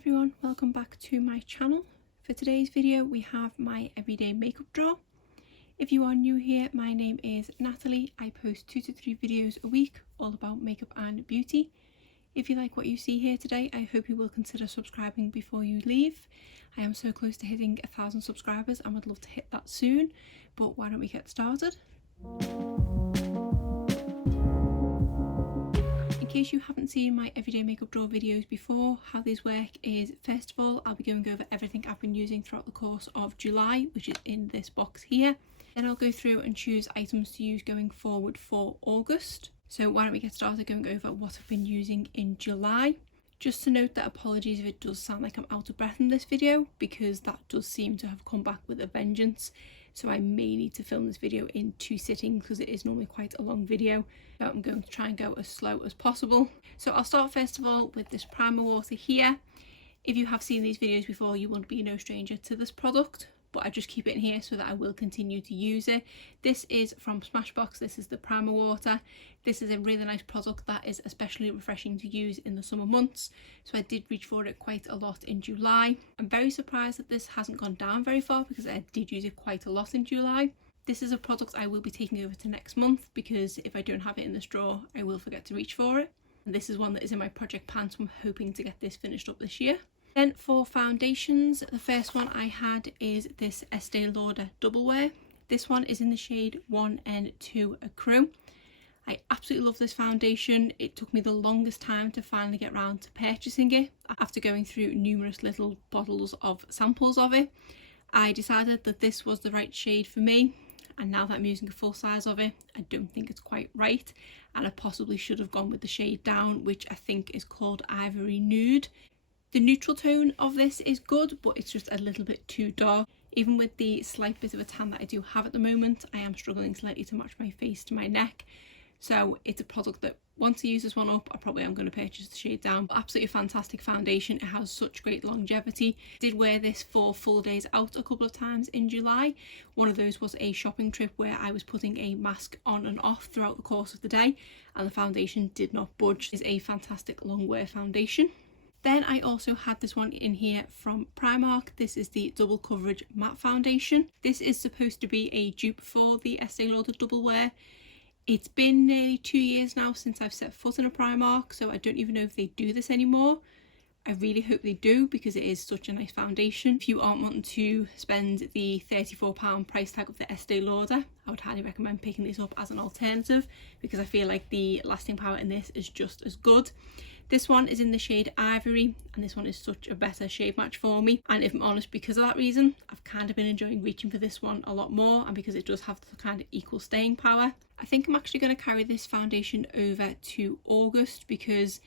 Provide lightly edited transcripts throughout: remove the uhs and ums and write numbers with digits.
everyone, welcome back to my channel. For today's video we have my everyday makeup drawer. If you are new here, my name is Natalie. I post 2 to 3 videos a week all about makeup and beauty. If you like what you see here today, I hope you will consider subscribing before you leave. I am so close to hitting 1,000 subscribers and would love to hit that soon, but why don't we get started? In case you haven't seen my everyday makeup drawer videos before, how these work is, first of all, I'll be going over everything I've been using throughout the course of July, which is in this box here. Then I'll go through and choose items to use going forward for August. So why don't we get started going over what I've been using in July. Just to note that apologies if it does sound like I'm out of breath in this video, because that does seem to have come back with a vengeance. So I may need to film this video in 2 sittings because it is normally quite a long video. So I'm going to try and go as slow as possible. So I'll start first of all with this primer water here. If you have seen these videos before, you won't be no stranger to this product, but I just keep it in here so that I will continue to use it. This is from Smashbox. This is the primer water. This is a really nice product that is especially refreshing to use in the summer months, so I did reach for it quite a lot in July. I'm very surprised that this hasn't gone down very far because I did use it quite a lot in July. This is a product I will be taking over to next month because if I don't have it in this drawer, I will forget to reach for it. And this is one that is in my project pan, so I'm hoping to get this finished up this year. Then for foundations, the first one I had is this Estee Lauder Double Wear. This one is in the shade 1N2 Acro. I absolutely love this foundation. It took me the longest time to finally get around to purchasing it. After going through numerous little bottles of samples of it, I decided that this was the right shade for me. And now that I'm using a full size of it, I don't think it's quite right. And I possibly should have gone with the shade down, which I think is called Ivory Nude. The neutral tone of this is good, but it's just a little bit too dark. Even with the slight bit of a tan that I do have at the moment, I am struggling slightly to match my face to my neck. So it's a product that once I use this one up, I probably am going to purchase the shade down. But absolutely fantastic foundation. It has such great longevity. I did wear this for full days out a couple of times in July. One of those was a shopping trip where I was putting a mask on and off throughout the course of the day, and the foundation did not budge. It's a fantastic long wear foundation. Then I also had this one in here from Primark. This is the Double Coverage Matte Foundation. This is supposed to be a dupe for the Estee Lauder Double Wear. It's been nearly 2 years now since I've set foot in a Primark, so I don't even know if they do this anymore. I really hope they do because it is such a nice foundation. If you aren't wanting to spend the £34 price tag of the Estee Lauder, I would highly recommend picking this up as an alternative because I feel like the lasting power in this is just as good. This one is in the shade Ivory, and this one is such a better shade match for me. And if I'm honest, because of that reason, I've kind of been enjoying reaching for this one a lot more, and because it does have the kind of equal staying power. I think I'm actually going to carry this foundation over to August because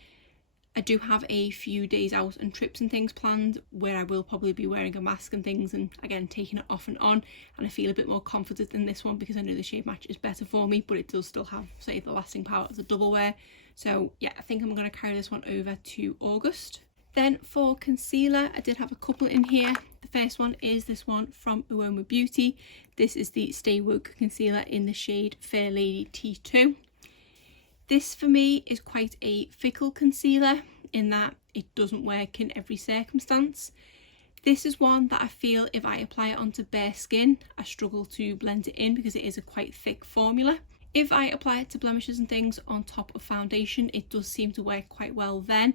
I do have a few days out and trips and things planned where I will probably be wearing a mask and things, and again taking it off and on, and I feel a bit more confident in this one because I know the shade match is better for me, but it does still have, say, the lasting power of the double wear. So yeah, I think I'm going to carry this one over to August. Then for concealer, I did have a couple in here. The first one is this one from Uoma Beauty. This is the Stay Woke concealer in the shade Fair Lady T2. This for me is quite a fickle concealer in that it doesn't work in every circumstance. This is one that I feel if I apply it onto bare skin, I struggle to blend it in because it is a quite thick formula. If I apply it to blemishes and things on top of foundation, it does seem to work quite well then.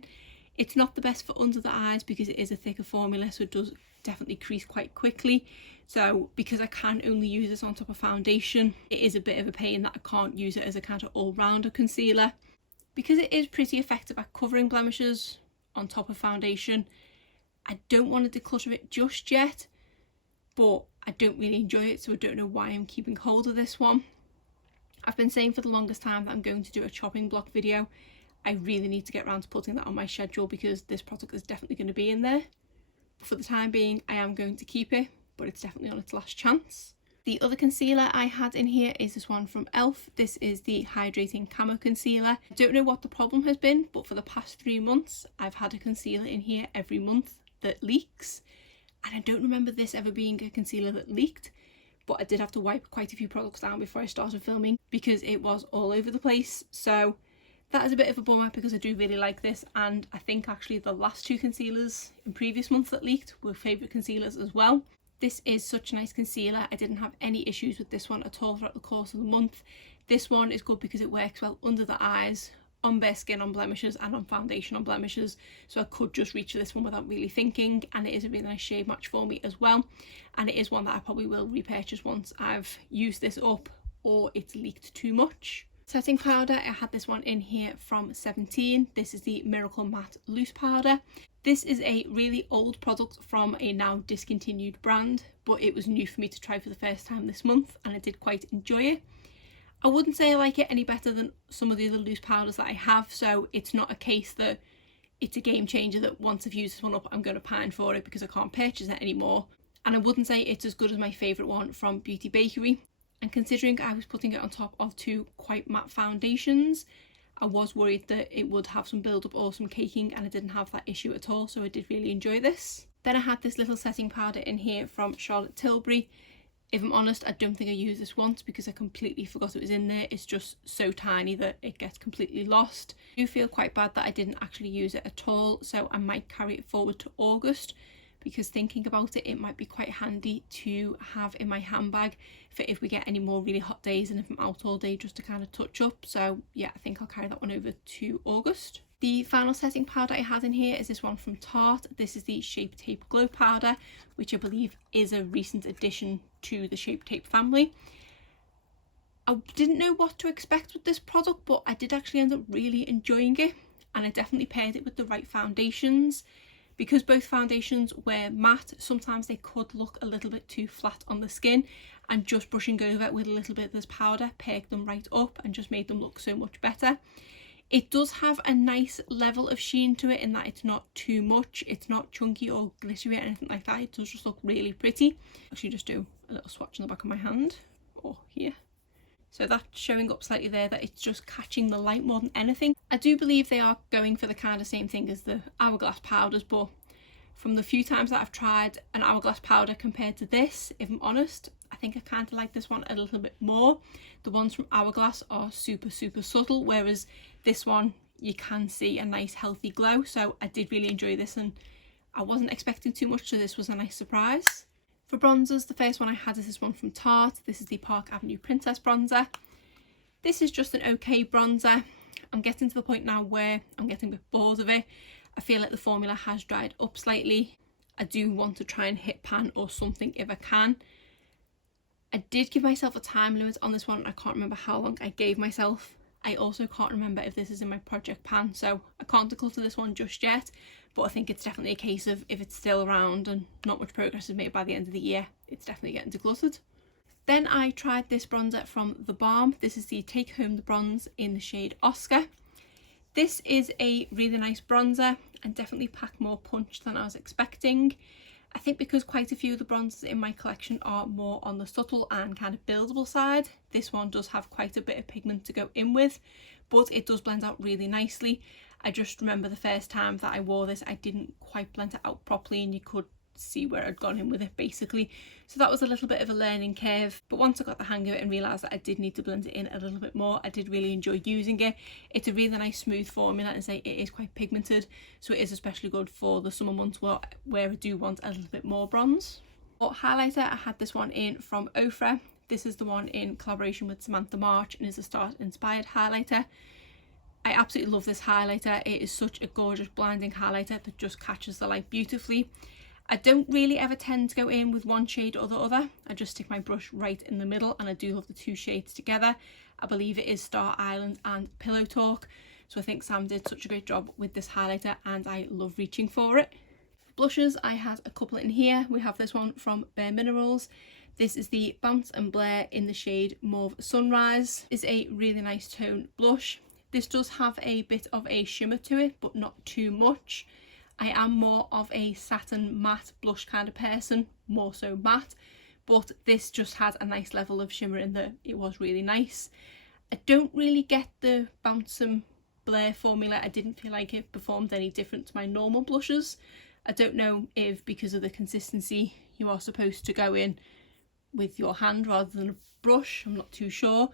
It's not the best for under the eyes because it is a thicker formula, so it does definitely crease quite quickly. So because I can only use this on top of foundation, it is a bit of a pain that I can't use it as a kind of all-rounder concealer. Because it is pretty effective at covering blemishes on top of foundation, I don't want to declutter it just yet, but I don't really enjoy it, so I don't know why I'm keeping hold of this one. I've been saying for the longest time that I'm going to do a chopping block video. I really need to get around to putting that on my schedule because this product is definitely going to be in there. But for the time being, I am going to keep it, but it's definitely on its last chance. The other concealer I had in here is this one from e.l.f. This is the Hydrating Camo Concealer. I don't know what the problem has been, but for the past 3 months, I've had a concealer in here every month that leaks. And I don't remember this ever being a concealer that leaked, but I did have to wipe quite a few products down before I started filming because it was all over the place. So That is a bit of a bummer because I do really like this, and I think actually the last two concealers in previous months that leaked were favourite concealers as well. This is such a nice concealer. I didn't have any issues with this one at all throughout the course of the month. This one is good because it works well under the eyes, on bare skin on blemishes, and on foundation on blemishes, so I could just reach for this one without really thinking, and it is a really nice shade match for me as well, and it is one that I probably will repurchase once I've used this up or it's leaked too much. Setting powder, I had this one in here from 17. This is the Miracle Matte Loose Powder. This is a really old product from a now discontinued brand, but it was new for me to try for the first time this month, and I did quite enjoy it. I wouldn't say I like it any better than some of the other loose powders that I have, so it's not a case that it's a game changer that once I've used this one up I'm going to pine for it because I can't purchase it anymore. And I wouldn't say it's as good as my favourite one from Beauty Bakery. And considering I was putting it on top of two quite matte foundations, I was worried that it would have some build up or some caking, and I didn't have that issue at all, so I did really enjoy this. Then I had this little setting powder in here from Charlotte Tilbury. If I'm honest, I don't think I used this once because I completely forgot it was in there. It's just so tiny that it gets completely lost. I do feel quite bad that I didn't actually use it at all, so I might carry it forward to August, because thinking about it, it might be quite handy to have in my handbag for if we get any more really hot days and if I'm out all day, just to kind of touch up. So yeah, I think I'll carry that one over to August. The final setting powder I had in here is this one from Tarte. This is the Shape Tape Glow Powder, which I believe is a recent addition to the Shape Tape family. I didn't know what to expect with this product, but I did actually end up really enjoying it, and I definitely paired it with the right foundations. Because both foundations were matte, sometimes they could look a little bit too flat on the skin, and just brushing over with a little bit of this powder pegged them right up and just made them look so much better. It does have a nice level of sheen to it in that it's not too much, it's not chunky or glittery or anything like that. It does just look really pretty. Actually just do a little swatch on the back of my hand, or here. So that's showing up slightly there, that it's just catching the light more than anything. I do believe they are going for the kind of same thing as the Hourglass powders, but from the few times that I've tried an Hourglass powder compared to this, if I'm honest, I think I kind of like this one a little bit more. The ones from Hourglass are super subtle, whereas this one you can see a nice healthy glow. So I did really enjoy this, and I wasn't expecting too much, so this was a nice surprise. For bronzers, the first one I had is this one from Tarte. This is the Park Avenue Princess bronzer. This is just an okay bronzer. I'm getting to the point now where I'm getting a bit bored of it. I feel like the formula has dried up slightly. I do want to try and hit pan or something if I can. I did give myself a time limit on this one. I can't remember how long I gave myself. I also can't remember if this is in my project pan, so I can't declutter this one just yet, but I think it's definitely a case of if it's still around and not much progress is made by the end of the year, it's definitely getting decluttered. Then I tried this bronzer from the Balm. This is the Take Home the Bronze in the shade Oscar. This is a really nice bronzer and definitely packed more punch than I was expecting. I think because quite a few of the bronzers in my collection are more on the subtle and kind of buildable side, this one does have quite a bit of pigment to go in with, but it does blend out really nicely. I just remember the first time that I wore this, I didn't quite blend it out properly, and you could see where I'd gone in with it basically. So that was a little bit of a learning curve, but once I got the hang of it and realised that I did need to blend it in a little bit more, I did really enjoy using it. It's a really nice smooth formula, and say it is quite pigmented, so it is especially good for the summer months where I do want a little bit more bronze. For highlighter, I had this one in from Ofra. This is the one in collaboration with Samantha March and is a Start inspired highlighter. I absolutely love this highlighter. It is such a gorgeous blinding highlighter that just catches the light beautifully. I don't really ever tend to go in with one shade or the other. I just stick my brush right in the middle, and I do love the two shades together. I believe it is Star Island and Pillow Talk, so I think Sam did such a great job with this highlighter and I love reaching for it. For blushes, I had a couple in here. We have this one from Bare Minerals. This is the Bounce and Blare in the shade Mauve Sunrise. It's a really nice tone blush. This does have a bit of a shimmer to it, but not too much. I am more of a satin matte blush kind of person, more so matte, but this just had a nice level of shimmer in there. It was really nice. I don't really get the Bounce and Blare formula. I didn't feel like it performed any different to my normal blushes. I don't know if because of the consistency you are supposed to go in with your hand rather than a brush, I'm not too sure,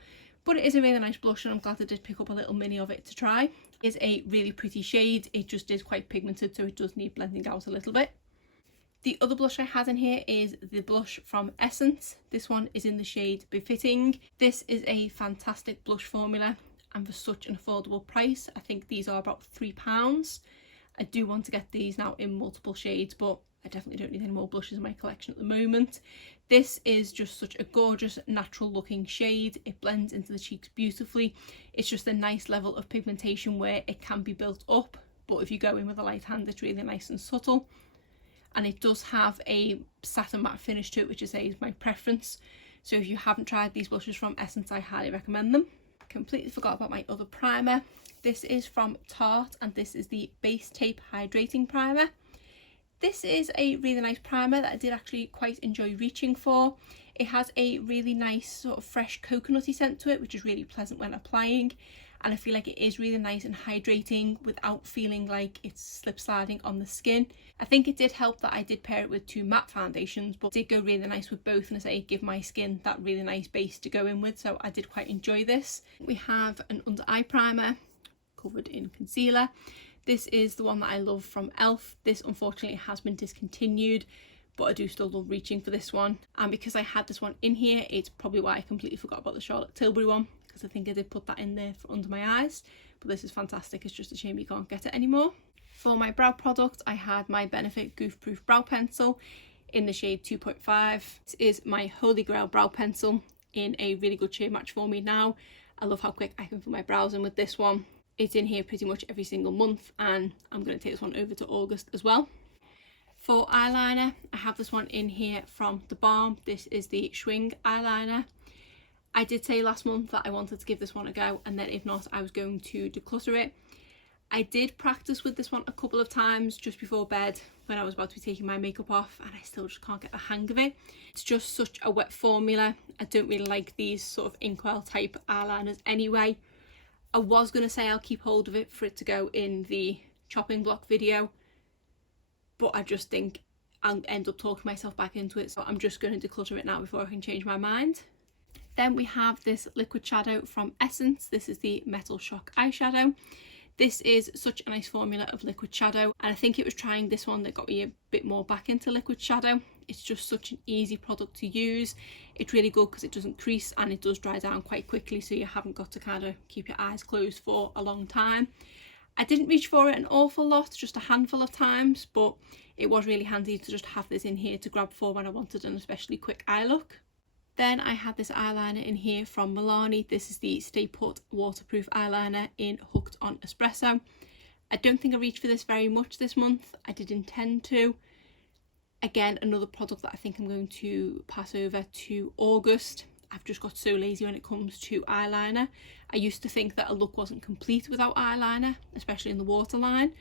But it is a really nice blush, and I'm glad I did pick up a little mini of it to try. It is a really pretty shade. It just is quite pigmented, so it does need blending out a little bit. The other blush I had in here is the blush from Essence. This one is in the shade Befitting. This is a fantastic blush formula, and for such an affordable price. I think these are about £3. I do want to get these now in multiple shades, but I definitely don't need any more blushes in my collection at the moment. This is just such a gorgeous natural looking shade. It blends into the cheeks beautifully. It's just a nice level of pigmentation where it can be built up, but if you go in with a light hand, it's really nice and subtle. And it does have a satin matte finish to it, which is my preference. So if you haven't tried these blushes from Essence, I highly recommend them. Completely forgot about my other primer. This is from Tarte, and this is the Base Tape Hydrating Primer. This is a really nice primer that I did actually quite enjoy reaching for. It has a really nice sort of fresh coconutty scent to it, which is really pleasant when applying. And I feel like it is really nice and hydrating without feeling like it's slip sliding on the skin. I think it did help that I did pair it with 2 matte foundations, but it did go really nice with both, and as I say, give my skin that really nice base to go in with, so I did quite enjoy this. We have an under eye primer covered in concealer. This is the one that I love from e.l.f. This unfortunately has been discontinued, but I do still love reaching for this one. And because I had this one in here, it's probably why I completely forgot about the Charlotte Tilbury one, because I think I did put that in there for under my eyes. But this is fantastic. It's just a shame you can't get it anymore. For my brow product, I had my Benefit Goof Proof Brow Pencil in the shade 2.5. This is my Holy Grail brow pencil in a really good shade match for me now. I love how quick I can fill my brows in with this one. It's in here pretty much every single month, and I'm going to take this one over to August as well. For eyeliner, I have this one in here from the Balm. This is the Swing eyeliner. I did say last month that I wanted to give this one a go, and then if not, I was going to declutter it. I did practice with this one a couple of times just before bed when I was about to be taking my makeup off, and I still just can't get the hang of it. It's just such a wet formula. I don't really like these sort of inkwell type eyeliners anyway. I was going to say I'll keep hold of it for it to go in the chopping block video, but I just think I'll end up talking myself back into it, so I'm just going to declutter it now before I can change my mind. Then we have this liquid shadow from Essence. This is the Metal Shock eyeshadow. This is such a nice formula of liquid shadow, and I think it was trying this one that got me a bit more back into liquid shadow. It's just such an easy product to use. It's really good because it doesn't crease and it does dry down quite quickly, so you haven't got to kind of keep your eyes closed for a long time. I didn't reach for it an awful lot, just a handful of times, but it was really handy to just have this in here to grab for when I wanted an especially quick eye look. Then I had this eyeliner in here from Milani. This is the Stay Put waterproof eyeliner in Hooked on Espresso. I don't think I reached for this very much this month. I did intend to. Again, another product that I think I'm going to pass over to August. I've just got so lazy when it comes to eyeliner. I used to think that a look wasn't complete without eyeliner, especially in the waterline,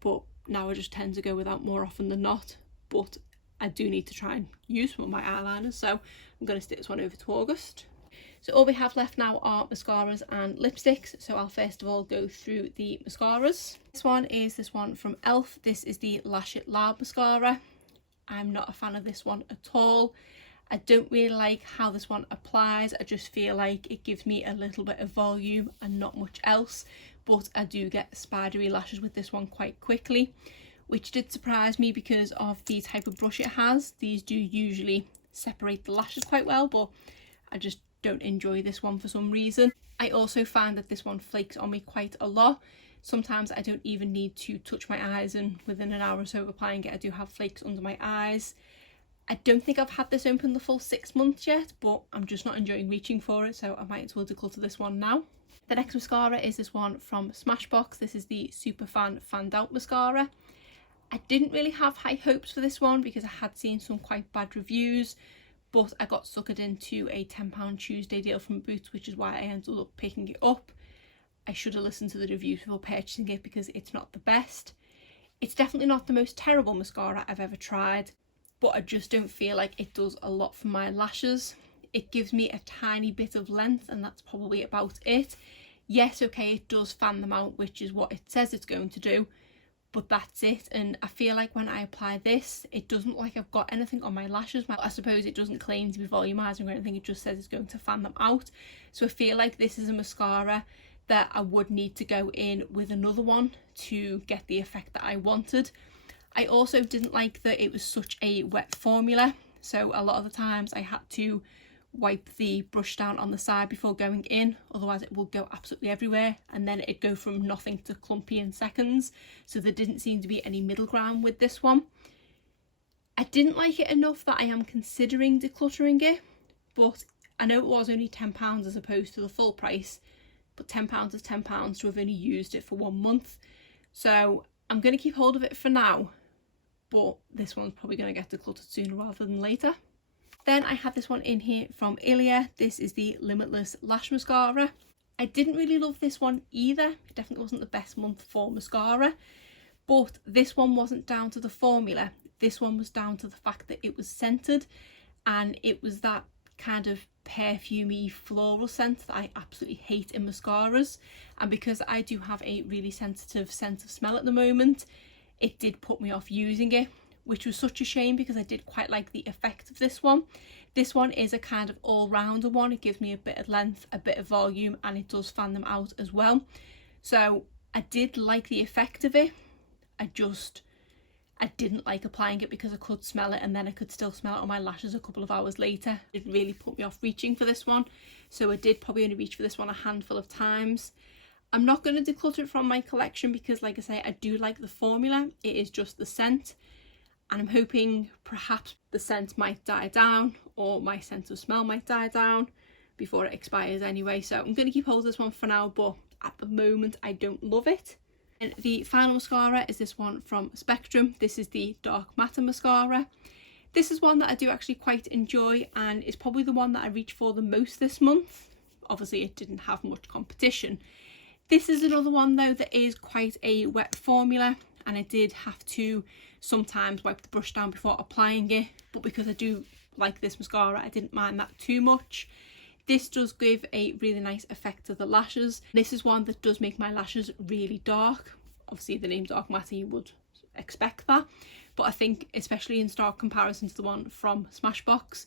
but now I just tend to go without more often than not. But I do need to try and use some of my eyeliners, so I'm going to stick this one over to August. So all we have left now are mascaras and lipsticks, so I'll first of all go through the mascaras. This one is this one from e.l.f. This is the Lash It Loud mascara. I'm not a fan of this one at all. I don't really like how this one applies. I just feel like it gives me a little bit of volume and not much else, but I do get spidery lashes with this one quite quickly, which did surprise me because of the type of brush it has. These do usually separate the lashes quite well, but I just don't enjoy this one for some reason. I also find that this one flakes on me quite a lot. Sometimes I don't even need to touch my eyes, and within an hour or so of applying it I do have flakes under my eyes. I don't think I've had this open the full 6 months yet, but I'm just not enjoying reaching for it, so I might as well declutter this one now. The next mascara is this one from Smashbox. This is the Superfan Fanned Out mascara. I didn't really have high hopes for this one because I had seen some quite bad reviews, but I got suckered into a £10 Tuesday deal from Boots, which is why I ended up picking it up. I should have listened to the reviews before purchasing it because it's not the best. It's definitely not the most terrible mascara I've ever tried, but I just don't feel like it does a lot for my lashes. It gives me a tiny bit of length, and that's probably about it. Yes, okay, it does fan them out, which is what it says it's going to do, but that's it. And I feel like when I apply this, it doesn't look like I've got anything on my lashes. I suppose it doesn't claim to be volumizing or anything, it just says it's going to fan them out. So I feel like this is a mascara that I would need to go in with another one to get the effect that I wanted. I also didn't like that it was such a wet formula, so a lot of the times I had to wipe the brush down on the side before going in, otherwise it will go absolutely everywhere and then it'd go from nothing to clumpy in seconds. So there didn't seem to be any middle ground with this one. I didn't like it enough that I am considering decluttering it, but I know it was only £10 as opposed to the full price, but £10 is £10 to have only used it for 1 month. So I'm going to keep hold of it for now, but this one's probably going to get decluttered sooner rather than later. Then I had this one in here from Ilia. This is the Limitless Lash Mascara. I didn't really love this one either. It definitely wasn't the best month for mascara, but this one wasn't down to the formula. This one was down to the fact that it was scented, and it was that kind of perfumey floral scent that I absolutely hate in mascaras. And because I do have a really sensitive sense of smell at the moment, it did put me off using it, which was such a shame because I did quite like the effect of this one. This one is a kind of all-rounder one. It gives me a bit of length, a bit of volume, and it does fan them out as well. So I did like the effect of it. I didn't like applying it because I could smell it and then I could still smell it on my lashes a couple of hours later. It really put me off reaching for this one. So I did probably only reach for this one a handful of times. I'm not going to declutter it from my collection because, like I say, I do like the formula. It is just the scent. And I'm hoping perhaps the scent might die down, or my sense of smell might die down before it expires anyway. So I'm going to keep hold of this one for now, but at the moment I don't love it. And the final mascara is this one from Spectrum. This is the Dark Matter Mascara. This is one that I do actually quite enjoy, and it's probably the one that I reach for the most this month. Obviously it didn't have much competition. This is another one though that is quite a wet formula, and I did have to sometimes wipe the brush down before applying it, but because I do like this mascara I didn't mind that too much. This does give a really nice effect to the lashes. This is one that does make my lashes really dark. Obviously the name Dark Matter, you would expect that, but I think especially in stark comparison to the one from Smashbox,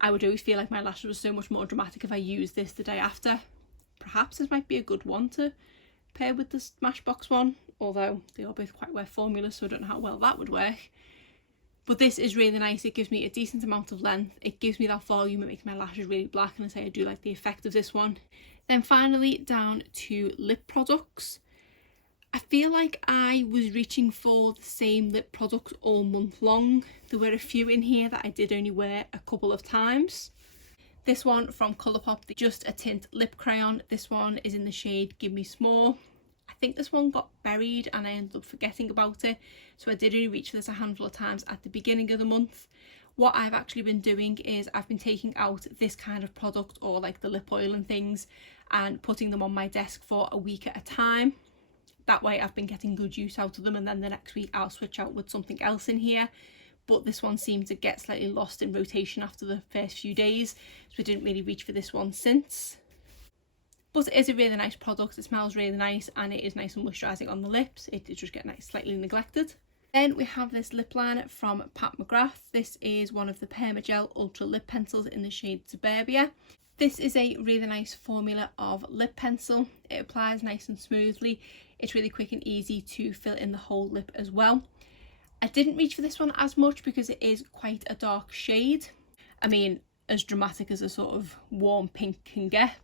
I would always feel like my lashes were so much more dramatic if I used this the day after. Perhaps this might be a good one to pair with the Smashbox one, although they are both quite wet formulas, so I don't know how well that would work. But this is really nice. It gives me a decent amount of length, it gives me that volume, it makes my lashes really black, and I say I do like the effect of this one. Then finally down to lip products. I feel like I was reaching for the same lip products all month long. There were a few in here that I did only wear a couple of times. This one from Colourpop, the Just a Tint Lip Crayon. This one is in the shade Give Me S'more. I think this one got buried and I ended up forgetting about it, so I did only reach for this a handful of times at the beginning of the month. What I've actually been doing is I've been taking out this kind of product, or like the lip oil and things, and putting them on my desk for a week at a time. That way I've been getting good use out of them, and then the next week I'll switch out with something else in here. But this one seemed to get slightly lost in rotation after the first few days, so I didn't really reach for this one since. But it is a really nice product, it smells really nice, and it is nice and moisturising on the lips. It did just get slightly neglected. Then we have this lip liner from Pat McGrath. This is one of the Permagel Ultra Lip Pencils in the shade Suburbia. This is a really nice formula of lip pencil. It applies nice and smoothly. It's really quick and easy to fill in the whole lip as well. I didn't reach for this one as much because it is quite a dark shade. I mean, as dramatic as a sort of warm pink can get.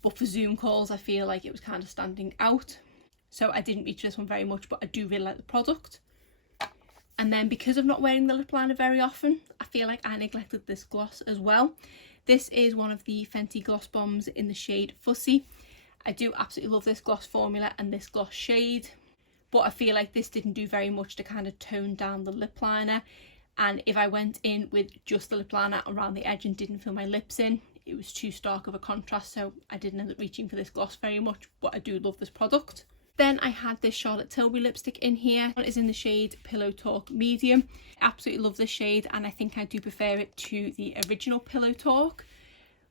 But for Zoom calls, I feel like it was kind of standing out. So I didn't reach this one very much, but I do really like the product. And then because of not wearing the lip liner very often, I feel like I neglected this gloss as well. This is one of the Fenty gloss bombs in the shade Fussy. I do absolutely love this gloss formula and this gloss shade, but I feel like this didn't do very much to kind of tone down the lip liner. And if I went in with just the lip liner around the edge and didn't fill my lips in, it was too stark of a contrast, so I didn't end up reaching for this gloss very much, but I do love this product. Then I had this Charlotte Tilbury lipstick in here. It is in the shade Pillow Talk Medium. I absolutely love this shade, and I think I do prefer it to the original Pillow Talk.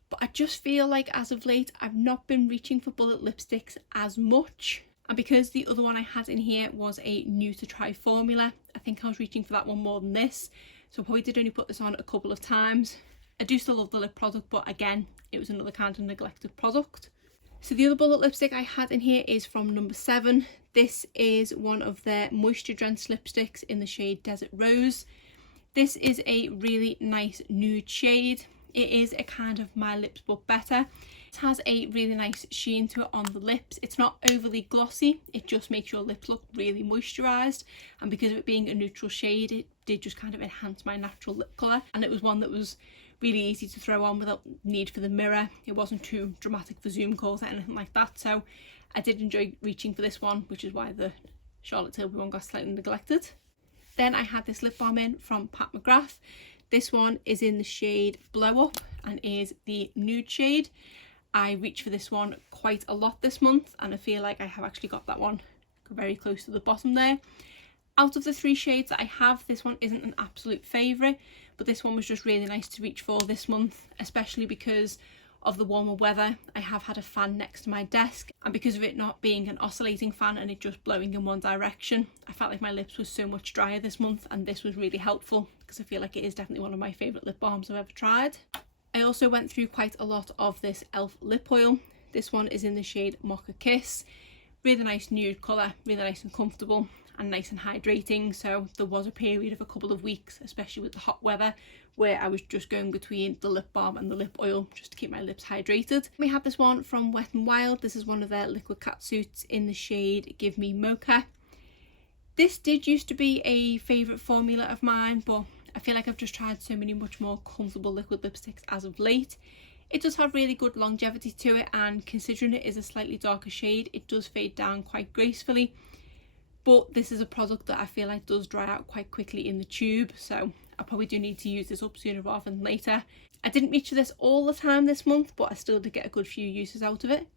But I just feel like as of late, I've not been reaching for bullet lipsticks as much. And because the other one I had in here was a new to try formula, I think I was reaching for that one more than this. So I probably did only put this on a couple of times. I do still love the lip product, but again, it was another kind of neglected product. So the other bullet lipstick I had in here is from number 7. This is one of their moisture drenched lipsticks in the shade Desert Rose. This is a really nice nude shade. It is a kind of My Lips but better. It has a really nice sheen to it on the lips. It's not overly glossy, it just makes your lips look really moisturised, and because of it being a neutral shade, it did just kind of enhance my natural lip colour, and it was one that was really easy to throw on without need for the mirror. It wasn't too dramatic for Zoom calls or anything like that, so I did enjoy reaching for this one, which is why the Charlotte Tilbury one got slightly neglected. Then I had this lip balm in from Pat McGrath. This one is in the shade Blow Up and is the nude shade. I reached for this one quite a lot this month, and I feel like I have actually got that one very close to the bottom there. Out of the 3 shades that I have, this one isn't an absolute favourite, but this one was just really nice to reach for this month, especially because of the warmer weather. I have had a fan next to my desk, and because of it not being an oscillating fan and it just blowing in one direction, I felt like my lips were so much drier this month, and this was really helpful because I feel like it is definitely one of my favourite lip balms I've ever tried. I also went through quite a lot of this e.l.f. lip oil. This one is in the shade Mocha Kiss. Really nice nude colour, really nice and comfortable and nice and hydrating. So there was a period of a couple of weeks, especially with the hot weather, where I was just going between the lip balm and the lip oil just to keep my lips hydrated. We have this one from Wet n Wild. This is one of their liquid catsuits in the shade Give Me Mocha. This did used to be a favourite formula of mine, but I feel like I've just tried so many much more comfortable liquid lipsticks as of late. It does have really good longevity to it, and considering it is a slightly darker shade, it does fade down quite gracefully. But this is a product that I feel like does dry out quite quickly in the tube, so I probably do need to use this up sooner rather than later. I didn't reach for this all the time this month, but I still did get a good few uses out of it.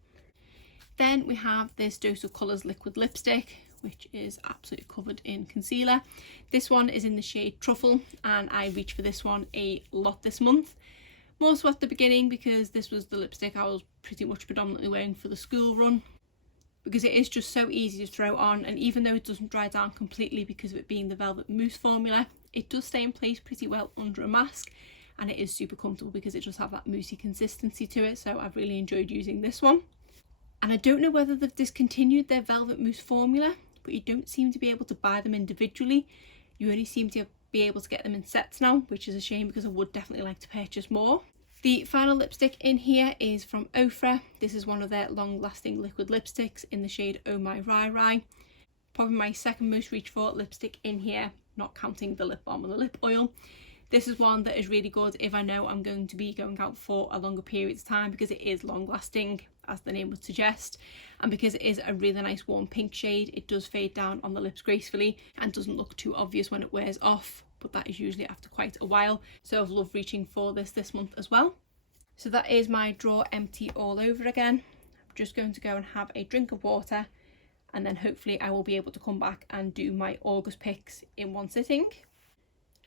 Then we have this Dose of Colours liquid lipstick, which is absolutely covered in concealer. This one is in the shade Truffle, and I reached for this one a lot this month. More so at the beginning, because this was the lipstick I was pretty much predominantly wearing for the school run, because it is just so easy to throw on, and even though it doesn't dry down completely because of it being the Velvet Mousse formula, it does stay in place pretty well under a mask, and it is super comfortable because it does have that moussey consistency to it, so I've really enjoyed using this one. And I don't know whether they've discontinued their Velvet Mousse formula, but you don't seem to be able to buy them individually. You only seem to be able to get them in sets now, which is a shame because I would definitely like to purchase more. The final lipstick in here is from Ofra. This is one of their long-lasting liquid lipsticks in the shade Oh My Rai Rai. Probably my second most reach for lipstick in here, not counting the lip balm and the lip oil. This is one that is really good if I know I'm going to be going out for a longer period of time, because it is long lasting, as the name would suggest, and because it is a really nice warm pink shade, it does fade down on the lips gracefully and doesn't look too obvious when it wears off, but that is usually after quite a while, so I've loved reaching for this month as well. So that is my drawer empty all over again. I'm just going to go and have a drink of water, and then hopefully I will be able to come back and do my August picks in one sitting.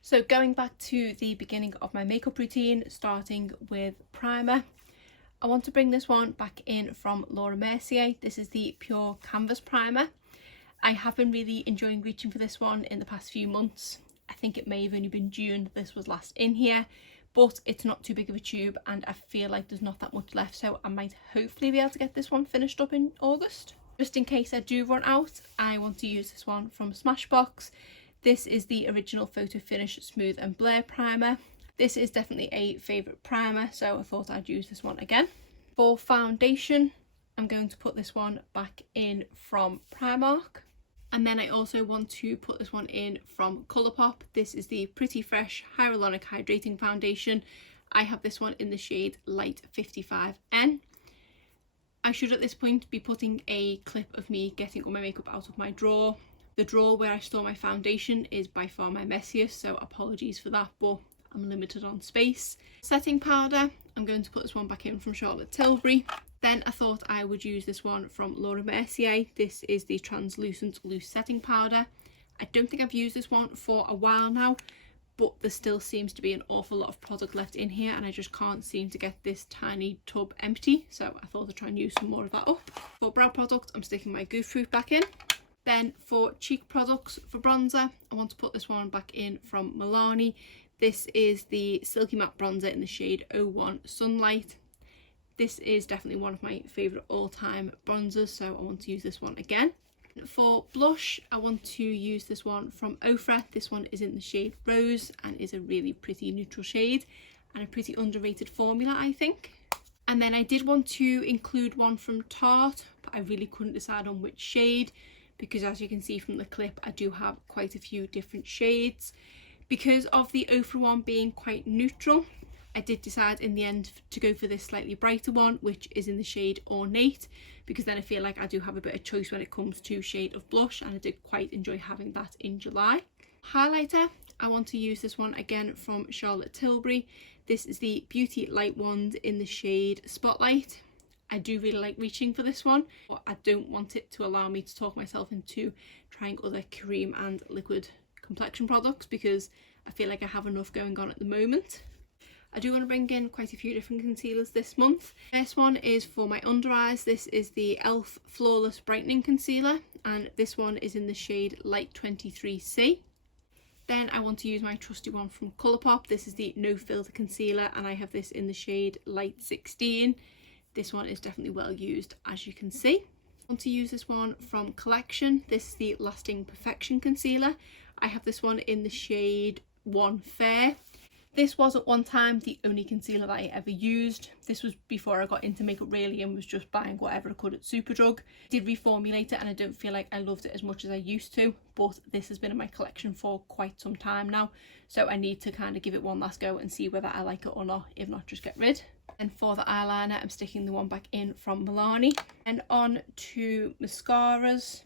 So going back to the beginning of my makeup routine, starting with primer, I want to bring this one back in from Laura Mercier. This is the Pure Canvas Primer. I have been really enjoying reaching for this one in the past few months. I think it may have only been June this was last in here, but it's not too big of a tube and I feel like there's not that much left, so I might hopefully be able to get this one finished up in August. Just in case I do run out, I want to use this one from Smashbox. This is the original Photo Finish Smooth and Blur Primer. This is definitely a favourite primer, so I thought I'd use this one again. For foundation, I'm going to put this one back in from Primark. And then I also want to put this one in from Colourpop. This is the Pretty Fresh Hyaluronic Hydrating Foundation. I have this one in the shade Light 55N. I should at this point be putting a clip of me getting all my makeup out of my drawer. The drawer where I store my foundation is by far my messiest, so apologies for that, but I'm limited on space. Setting powder, I'm going to put this one back in from Charlotte Tilbury. Then I thought I would use this one from Laura Mercier. This is the Translucent Loose Setting Powder. I don't think I've used this one for a while now, but there still seems to be an awful lot of product left in here, and I just can't seem to get this tiny tub empty, so I thought I'd try and use some more of that up. For brow product, I'm sticking my Goof fruit back in. Then for cheek products, for bronzer, I want to put this one back in from Milani. This is the Silky Matte Bronzer in the shade 01 Sunlight. This is definitely one of my favourite all-time bronzers, so I want to use this one again. For blush, I want to use this one from Ofra. This one is in the shade Rose and is a really pretty neutral shade and a pretty underrated formula, I think. And then I did want to include one from Tarte, but I really couldn't decide on which shade, because as you can see from the clip, I do have quite a few different shades. Because of the Ofra one being quite neutral, I did decide in the end to go for this slightly brighter one, which is in the shade Ornate, because then I feel like I do have a bit of choice when it comes to shade of blush, and I did quite enjoy having that in July. Highlighter, I want to use this one again from Charlotte Tilbury. This is the Beauty Light Wand in the shade Spotlight. I do really like reaching for this one, but I don't want it to allow me to talk myself into trying other cream and liquid complexion products, because I feel like I have enough going on at the moment. I do want to bring in quite a few different concealers this month. First one is for my under eyes. This is the e.l.f. Flawless Brightening Concealer, and this one is in the shade Light 23C. Then I want to use my trusty one from Colourpop. This is the No Filter Concealer, and I have this in the shade Light 16. This one is definitely well used, as you can see. I want to use this one from Collection. This is the Lasting Perfection Concealer. I have this one in the shade 1 Fair. This was at one time the only concealer that I ever used. This was before I got into makeup really and was just buying whatever I could at Superdrug. I did reformulate it and I don't feel like I loved it as much as I used to, but this has been in my collection for quite some time now, so I need to kind of give it one last go and see whether I like it or not. If not, just get rid. And for the eyeliner, I'm sticking the one back in from Milani. And on to mascaras.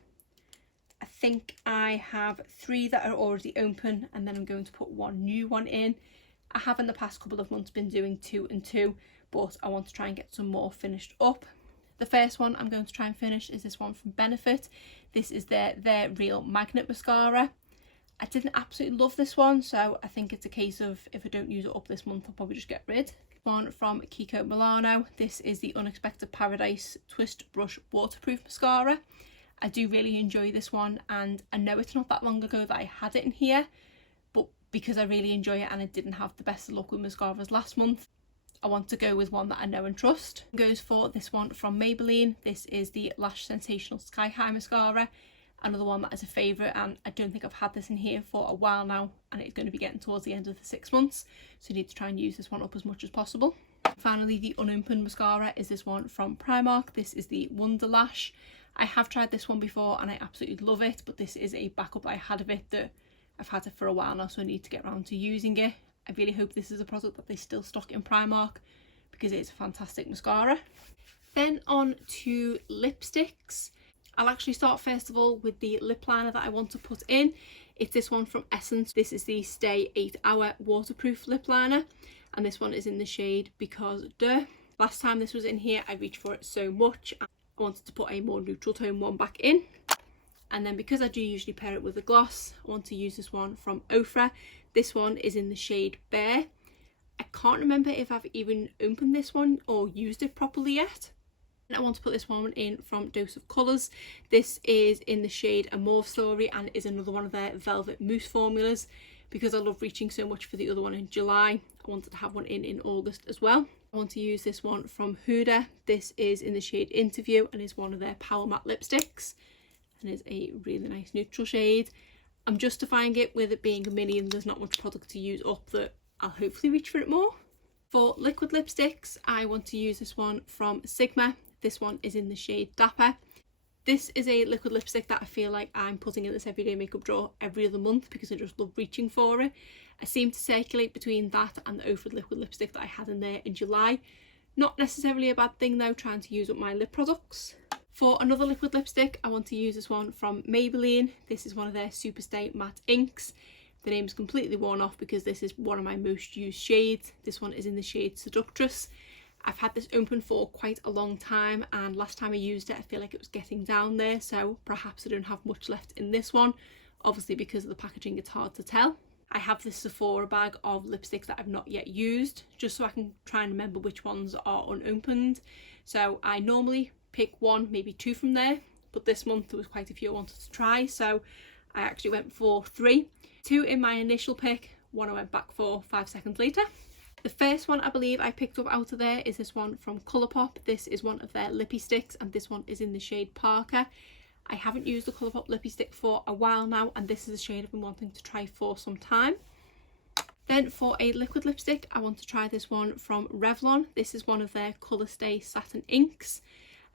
I think I have 3 that are already open, and then I'm going to put 1 new one in. I have in the past couple of months been doing 2 and 2, but I want to try and get some more finished up. The first one I'm going to try and finish is this one from Benefit. This is their Real Magnet Mascara. I didn't absolutely love this one, so I think it's a case of if I don't use it up this month, I'll probably just get rid. One from Kiko Milano. This is the Unexpected Paradise Twist Brush Waterproof Mascara. I do really enjoy this one, and I know it's not that long ago that I had it in here, but because I really enjoy it and I didn't have the best of luck with mascaras last month, I want to go with one that I know and trust. It goes for this one from Maybelline. This is the Lash Sensational Sky High Mascara. Another one that is a favourite, and I don't think I've had this in here for a while now, and it's going to be getting towards the end of the 6 months, so I need to try and use this one up as much as possible. Finally, the unopened mascara is this one from Primark. This is the Wonder Lash. I have tried this one before and I absolutely love it, but this is a backup I had of it that I've had it for a while now, so I need to get around to using it. I really hope this is a product that they still stock in Primark, because it is a fantastic mascara. Then on to lipsticks. I'll actually start first of all with the lip liner that I want to put in. It's this one from Essence. This is the Stay 8 Hour Waterproof Lip Liner, and this one is in the shade Because De. Last time this was in here, I reached for it so much. I wanted to put a more neutral tone one back in. And then because I do usually pair it with a gloss, I want to use this one from Ofra. This one is in the shade Bear. I can't remember if I've even opened this one or used it properly yet. And I want to put this one in from Dose of Colours. This is in the shade A Mauve Story and is another one of their Velvet Mousse formulas. Because I love reaching so much for the other one in July, I wanted to have one in August as well. I want to use this one from Huda. This is in the shade Interview and is one of their Power Matte lipsticks, and is a really nice neutral shade. I'm justifying it with it being a mini and there's not much product to use up, that I'll hopefully reach for it more. For liquid lipsticks, I want to use this one from Sigma. This one is in the shade Dapper. This is a liquid lipstick that I feel like I'm putting in this everyday makeup drawer every other month because I just love reaching for it. I seem to circulate between that and the Ofra liquid lipstick that I had in there in July. Not necessarily a bad thing though, trying to use up my lip products. For another liquid lipstick, I want to use this one from Maybelline. This is one of their Superstay Matte Inks. The name is completely worn off because this is one of my most used shades. This one is in the shade Seductress. I've had this open for quite a long time, and last time I used it I feel like it was getting down there, so perhaps I don't have much left in this one. Obviously because of the packaging it's hard to tell. I have this Sephora bag of lipsticks that I've not yet used, just so I can try and remember which ones are unopened. So I normally pick one, maybe two from there, but this month there was quite a few I wanted to try, so I actually went for 3. 2 in my initial pick, 1 I went back for 5 seconds later. The first one I believe I picked up out of there is this one from Colourpop. This is one of their lippy sticks, and this one is in the shade Parker. I haven't used the Colourpop lippy stick for a while now, and this is a shade I've been wanting to try for some time. Then for a liquid lipstick, I want to try this one from Revlon. This is one of their Colour Stay Satin Inks.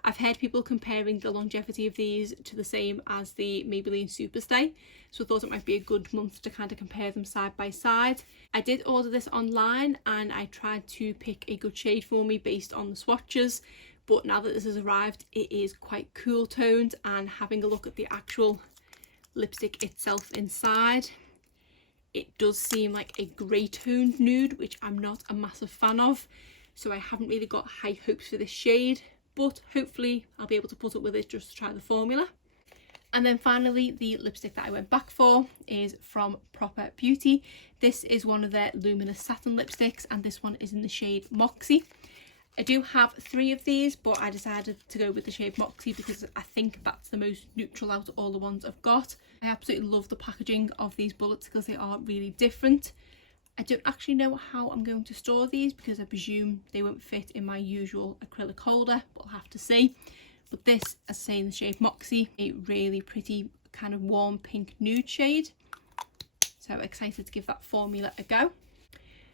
I've heard people comparing the longevity of these to the same as the Maybelline Superstay, so I thought it might be a good month to kind of compare them side by side. I did order this online and I tried to pick a good shade for me based on the swatches, but now that this has arrived, it is quite cool toned, and having a look at the actual lipstick itself inside, it does seem like a grey toned nude, which I'm not a massive fan of, so I haven't really got high hopes for this shade, but hopefully I'll be able to put up with it just to try the formula. And then finally, the lipstick that I went back for is from Proper Beauty. This is one of their luminous satin lipsticks, and this one is in the shade Moxie. I do have 3 of these, but I decided to go with the shade Moxie because I think that's the most neutral out of all the ones I've got. I absolutely love the packaging of these bullets because they are really different. I don't actually know how I'm going to store these because I presume they won't fit in my usual acrylic holder, but I'll have to see. But this, as I say, in the shade Moxie, a really pretty kind of warm pink nude shade. So excited to give that formula a go.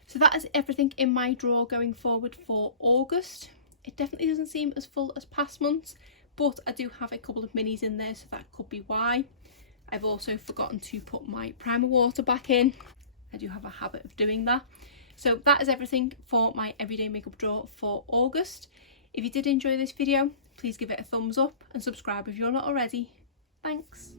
So that is everything in my drawer going forward for August. It definitely doesn't seem as full as past months, but I do have a couple of minis in there, so that could be why. I've also forgotten to put my primer water back in. I do have a habit of doing that. So that is everything for my everyday makeup drawer for August. If you did enjoy this video, please give it a thumbs up and subscribe if you're not already. Thanks.